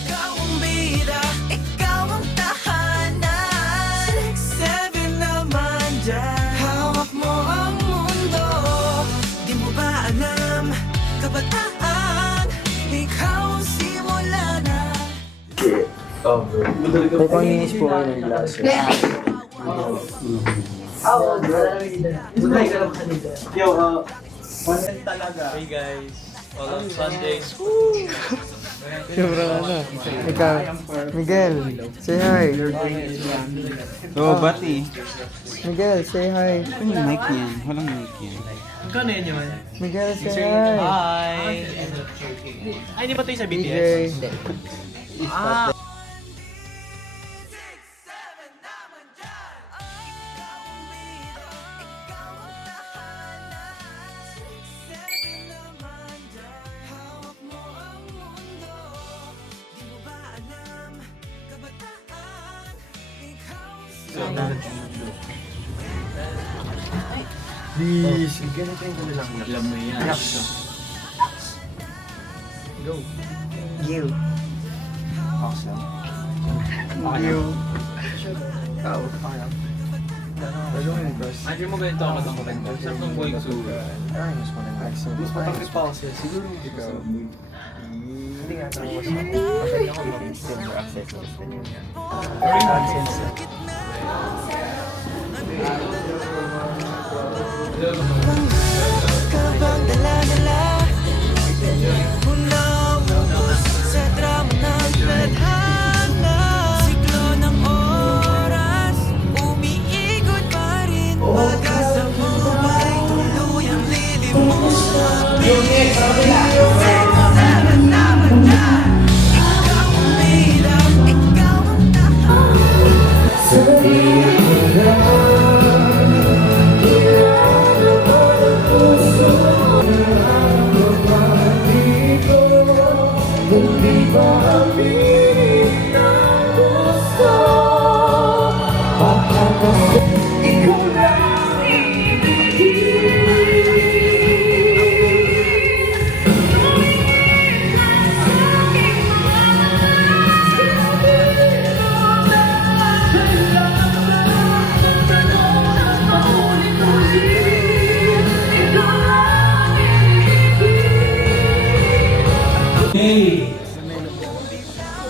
Ikaw ang bida, ikaw ang tahanan. 6'7" naman dyan, hawak mo ang mundo. Di mo ba alam, kabataan, ikaw ang simula na. May panginis po kayo ng glass. Hey guys, all on Sundays. Sobrang ano. Ikaw, Miguel, say hi. Oh, bati. Miguel, say hi. Ano yung mic yan? Walang mic yan. Magkano yun yun? Miguel, say hi. Hi! Ay, hindi ba ito yung sa DJ. BTS? Ah! Please. Ganito yung kanilang Alam mo yan. Go. You. Awesome. You. Ikaw. Dalawin cross. Hindi mo ganito ako ng komento. Sarap ng boy ko. Ay, mas maganda. Mas matang-response yan. Siguro ikaw. Hindi nga ito mas matang ako mag-send more access. AdSense. Kabang dala-dala, unaubos sa drama ng tadhana. Siklo ng oras, umiikot pa rin. Pag-asa mo ba'y tuluyang lilimutan? 6'7" naman dyan, ikaw ang bida, ikaw ang tahanan.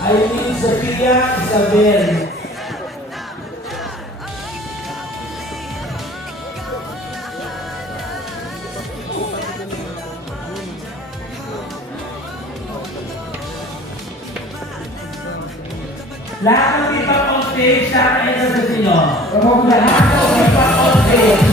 Aileen Sophia Isabel. Lahat ng feedback on stage sa akin sa inyo. Lahat ng feedback on stage.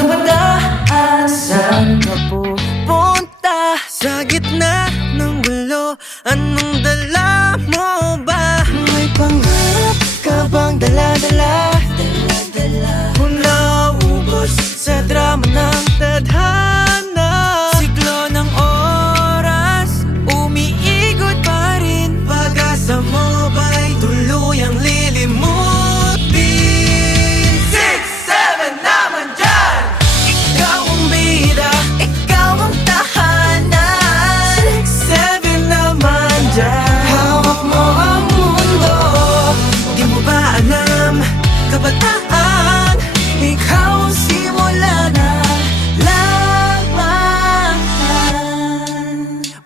Kabataan, saan ka pupunta? Sa gitna ng gulo, anong dala mo ba? May pangarap ka bang dala-dala? Unaubos sa drama ng tadhana. Siklo ng oras, umiikot pa rin. Pag-asa mo ba'y tuluyang lilimutin? 6'7" naman dyan, ikaw ang bida, ikaw ang tahanan. 6'7" naman dyan, hawak mo ang mundo. Di mo ba alam, kabataan, ikaw ang simula na lamang.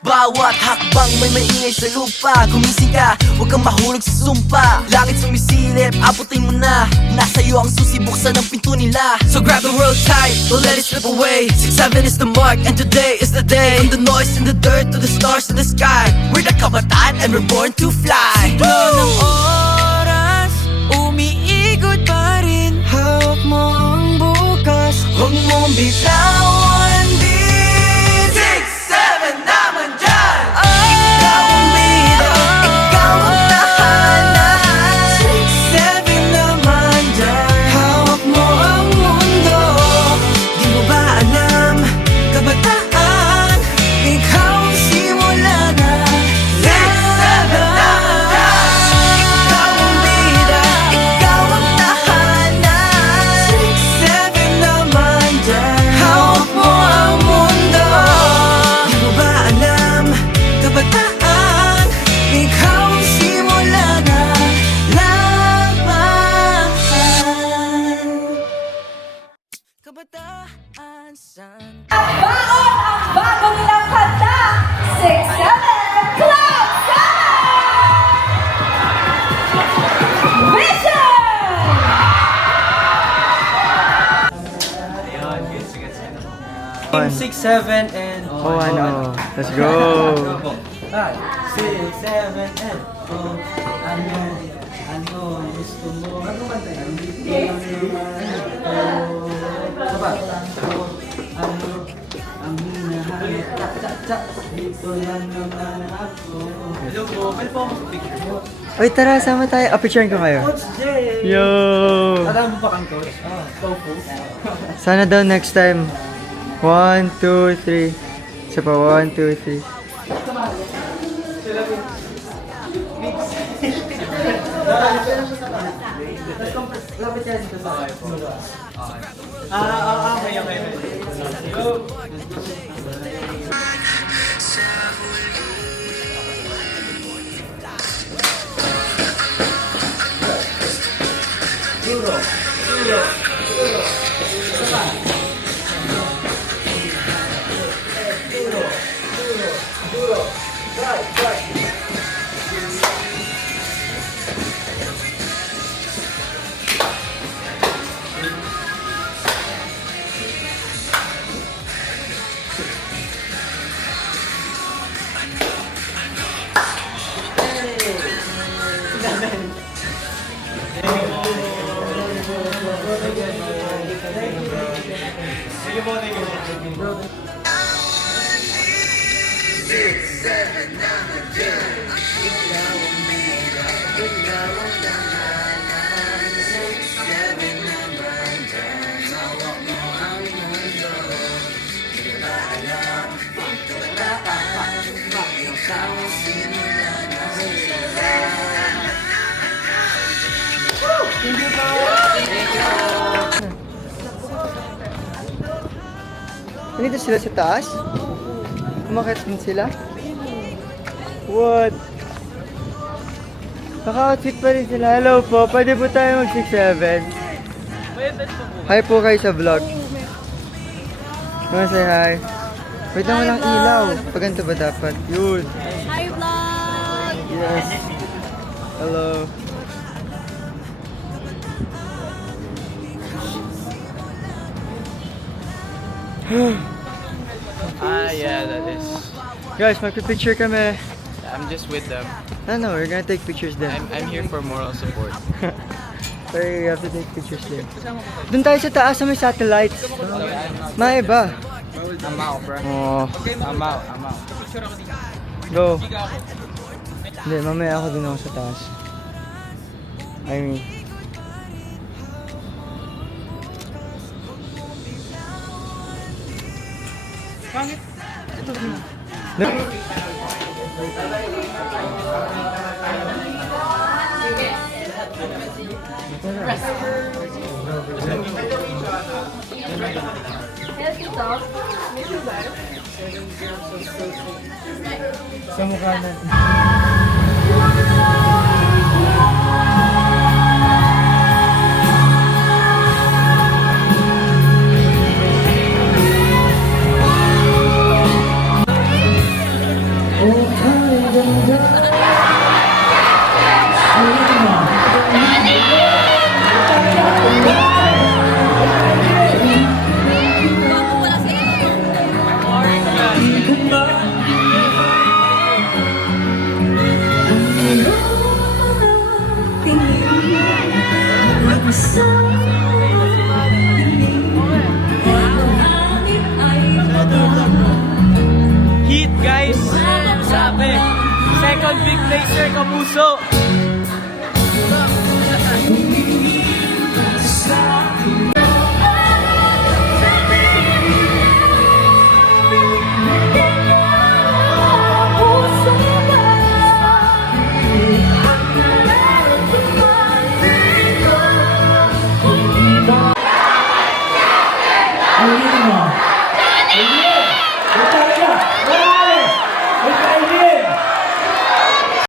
Bawat hakbang bang may maingay sa lupa? Gumising ka, huwag kang mahulog sa sumpa. Langit sumisilip, abutin mo na. Nasa iyo ang susi, buksan ang pinto nila. So grab the world tight, don't let it slip away. 6-7 is the mark, and today is the day. From the noise in the dirt to the stars in the sky, we're the kabataan and we're born to fly. Siklo ng oras, umiikot pa rin. Hawak mo ang bukas, huwag mong bitawan din. 6-7 naman dyan. Ikaw ang bida, ikaw ang tahanan. 6-7 naman dyan. Hawak mo ang mundo. Di mo ba alam, kabataan, ikaw ang simula na. 6-7 naman dyan. Ikaw ang bida, ikaw ang tahanan. 6-7 naman dyan. Hawak mo ang mundo. Di mo ba alam, kabataan, ikaw ang simula na laban. Kabataan, san Baon ang bago nilang kanta, 6-7 Club 7! Vision! Team 6-7 and... Oh, ano. Let's go. 5, 6, 7 and... Oh, ano, gusto mo. Ano kanta yan? Ano, ang hinahanap. Dito lang naman ako. Hello po, pwede po ako sa picture mo. Uy, tara, sama tayo. Picturean ko kayo. Coach Jay! Yo! Alam mo pa kang coach? Tofu. Sana daw next time. 1, 2, 3. Isa pa, 1, 2, 3. Okay, okay. Nandito sila sa taas? Umakit din sila? What? Naka-outfit pa rin sila. Hello po, pwede po tayo mag-6-7? Hi po kayo sa vlog. Come say hi. Wait lang, walang ilaw. Pag ganito ba dapat? Yun. Hi vlog! Yes. Hello. Yeah, that is. Guys, magpipicture kami. I'm just with them. No, we're gonna take pictures then. I'm here for moral support. Pero you have to take pictures din. Doon tayo sa taas sa may satellites. Maiba. I'm out, bro. Oh, I'm out. go. Hindi, mamaya ako dun ako sa taas. I mean. No. Sa mukha na. Oh, Heat guys! Sabi! Second big placer, Kapuso!